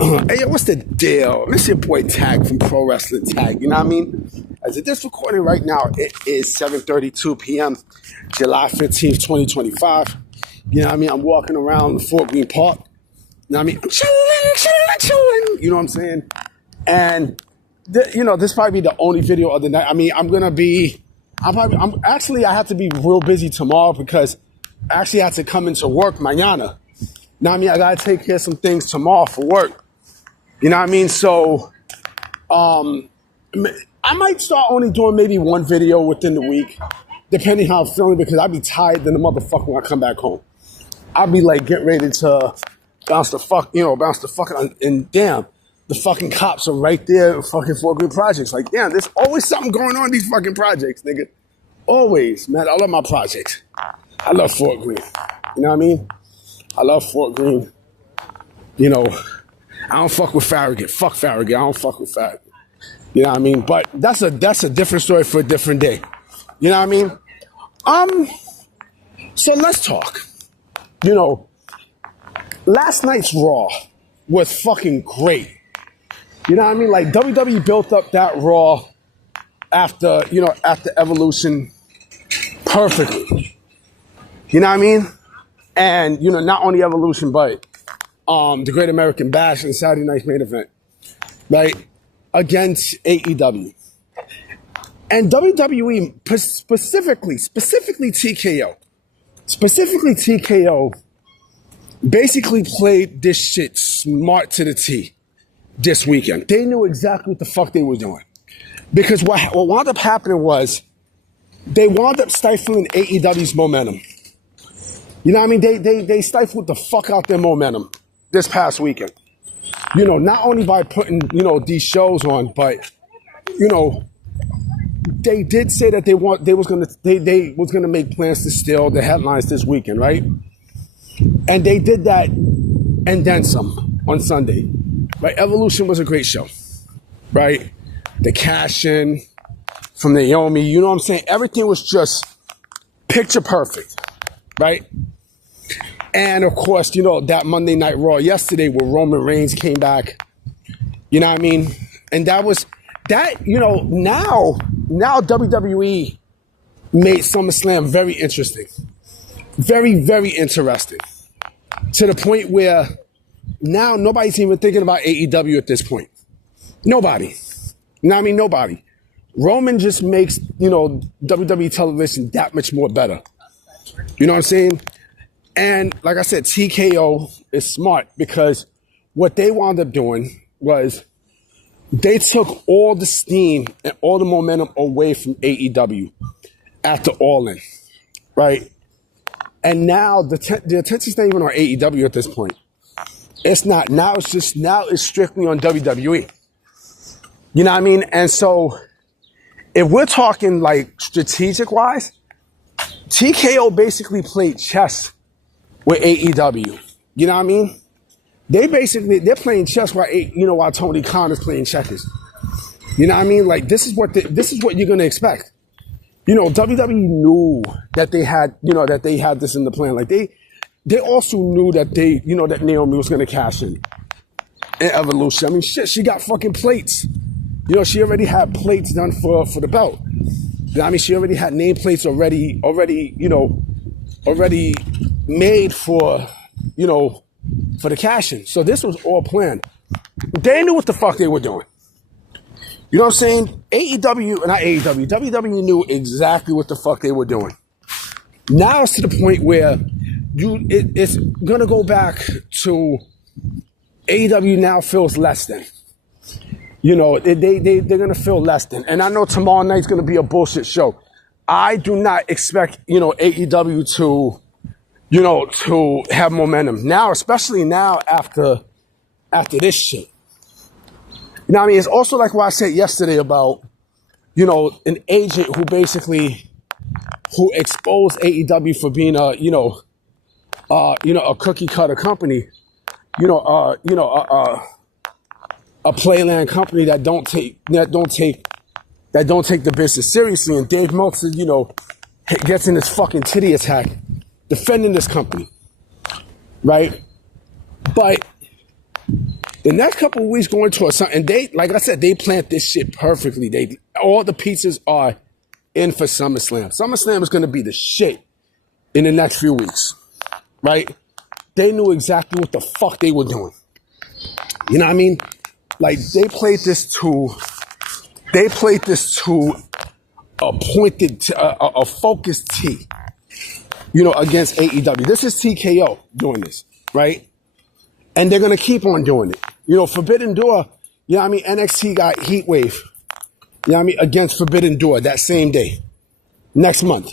Hey, yo, what's the deal? This your boy Tag from Pro Wrestling Tag. You know what I mean? As of this recording right now, it is 7:32 p.m., July 15th, 2025. You know what I mean? I'm walking around Fort Greene Park. You know what I mean? I'm chilling. You know what I'm saying? And, this probably be the only video of the night. I mean, I have to be real busy tomorrow because I actually have to come into work mañana. Now, I mean, I got to take care of some things tomorrow for work. You know what I mean? So, I might start only doing maybe one video within the week, depending how I'm feeling, because I'll be tired than the motherfucker when I come back home. I'll be like, getting ready to bounce the fuck on, and damn, the fucking cops are right there in fucking Fort Greene projects. Like, damn, there's always something going on in these fucking projects, nigga. Always, man. I love my projects. I love Fort Greene. You know what I mean? I love Fort Greene. You know, I don't fuck with Farragut. Fuck Farragut. I don't fuck with Farragut. You know what I mean? But that's a different story for a different day. You know what I mean? So let's talk. You know, last night's Raw was fucking great. You know what I mean? Like, WWE built up that Raw after Evolution perfectly. You know what I mean? And, not only Evolution, but the Great American Bash and Saturday Night's Main Event, right? Against AEW. And WWE, specifically TKO, basically played this shit smart to the T this weekend. They knew exactly what the fuck they were doing. Because what wound up happening was they wound up stifling AEW's momentum. You know what I mean? They stifled the fuck out their momentum this past weekend. Not only by putting, these shows on, but, they did say that they was gonna make plans to steal the headlines this weekend, right? And they did that and then some on Sunday. Right? Evolution was a great show, right? The cash in from Naomi, you know what I'm saying? Everything was just picture perfect, right? And of course, that Monday Night Raw yesterday where Roman Reigns came back. You know what I mean? And that, now WWE made SummerSlam very interesting. Very, very interesting. To the point where now nobody's even thinking about AEW at this point. Nobody. You know what I mean? Nobody. Roman just makes, WWE television that much more better. You know what I'm saying? And like I said, TKO is smart because what they wound up doing was they took all the steam and all the momentum away from AEW after All In, right? And now the attention's not even on AEW at this point. It's not. Now it's strictly on WWE. You know what I mean? And so if we're talking like strategic wise, TKO basically played chess with AEW. You know what I mean? They're playing chess while Tony Khan is playing checkers. You know what I mean? Like, this is what you're gonna expect. WWE knew that they had this in the plan. Like, they also knew that that Naomi was gonna cash in Evolution. I mean, shit, she got fucking plates. She already had plates done for the belt. You know what I mean? She already had nameplates already made for the cash-in. So this was all planned. They knew what the fuck they were doing. You know what I'm saying? WWE knew exactly what the fuck they were doing. Now it's to the point where it's gonna go back to AEW now feels less than. They're gonna feel less than. And I know tomorrow night's gonna be a bullshit show. I do not expect, AEW to have momentum now, especially now after this shit. You know what I mean? It's also like what I said yesterday about, an agent who exposed AEW for being a cookie cutter company, a playland company that don't take the business seriously. And Dave Meltzer, gets in this fucking titty attack defending this company, right? But The next couple of weeks going towards something, and they, like I said, they plant this shit perfectly. All the pieces are in for SummerSlam. SummerSlam is going to be the shit in the next few weeks, right? They knew exactly what the fuck they were doing. You know what I mean? Like, they played this to a pointed, a focused T, you know, against AEW. This is TKO doing this, right? And they're going to keep on doing it. You know, Forbidden Door, you know what I mean? NXT got Heatwave, you know what I mean, against Forbidden Door that same day, next month.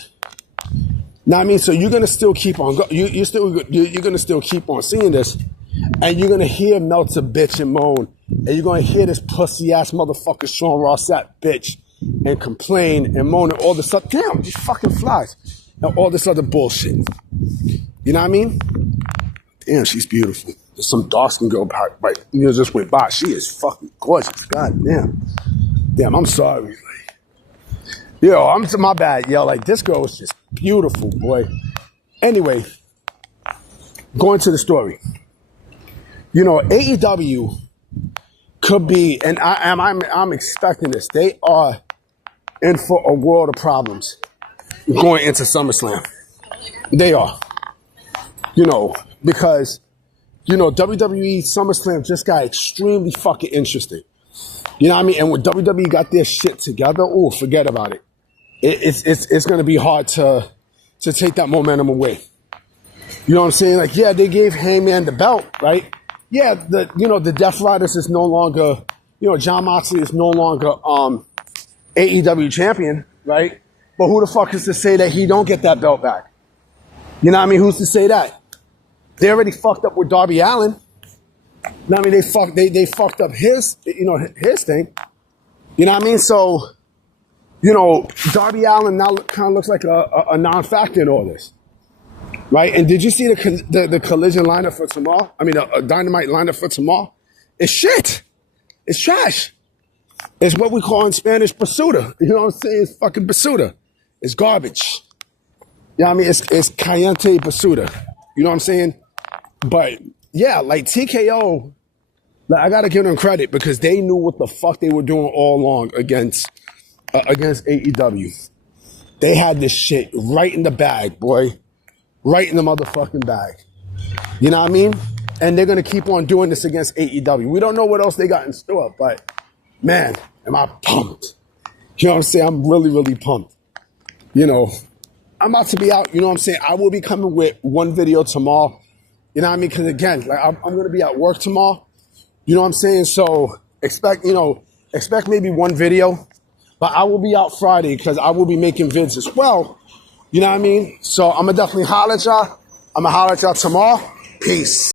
You know what I mean? So you're going to still keep on, you're going to still keep on seeing this. And you're going to hear Meltzer bitch and moan. And you're going to hear this pussy-ass motherfucker Sean Rossett bitch and complain and moan and all this stuff. Damn, these fucking flies. And all this other bullshit. You know what I mean? Damn, she's beautiful. There's some dark-skinned girl right, you know, just went by. She is fucking gorgeous. God damn. Damn, I'm sorry. Like, yo, I'm my bad. Yo, like, this girl is just beautiful, boy. Anyway, going to the story. You know, AEW could be, and I'm expecting this. They are in for a world of problems going into SummerSlam. They are. You know, because, you know, WWE SummerSlam just got extremely fucking interesting. You know what I mean? And when WWE got their shit together, oh, forget about it. It's going to be hard to take that momentum away. You know what I'm saying? Like, yeah, they gave Heyman the belt, right? Yeah, the Death Riders is no longer, you know, Jon Moxley is no longer AEW champion, right? But who the fuck is to say that he don't get that belt back? You know what I mean? Who's to say that? They already fucked up with Darby Allin. You know what I mean? They fucked up his, you know, his thing. You know what I mean? So, you know, Darby Allin now kind of looks like a non-factor in all this. Right? And did you see the collision lineup for tomorrow? I mean, a Dynamite lineup for tomorrow? It's shit. It's trash. It's what we call in Spanish basura. You know what I'm saying? It's fucking basura. It's garbage. You know what I mean? It's caliente basura. You know what I'm saying? But, yeah, like TKO, like, I got to give them credit because they knew what the fuck they were doing all along against AEW. They had this shit right in the bag, boy. Right in the motherfucking bag. You know what I mean? And they're going to keep on doing this against AEW. We don't know what else they got in store, but, man, am I pumped. You know what I'm saying? I'm really, really pumped. You know, I'm about to be out. You know what I'm saying? I will be coming with one video tomorrow. You know what I mean? Because, again, like I'm going to be at work tomorrow. You know what I'm saying? So expect maybe one video. But I will be out Friday because I will be making vids as well. You know what I mean? So I'm going to definitely holler at y'all. I'm going to holler at y'all tomorrow. Peace.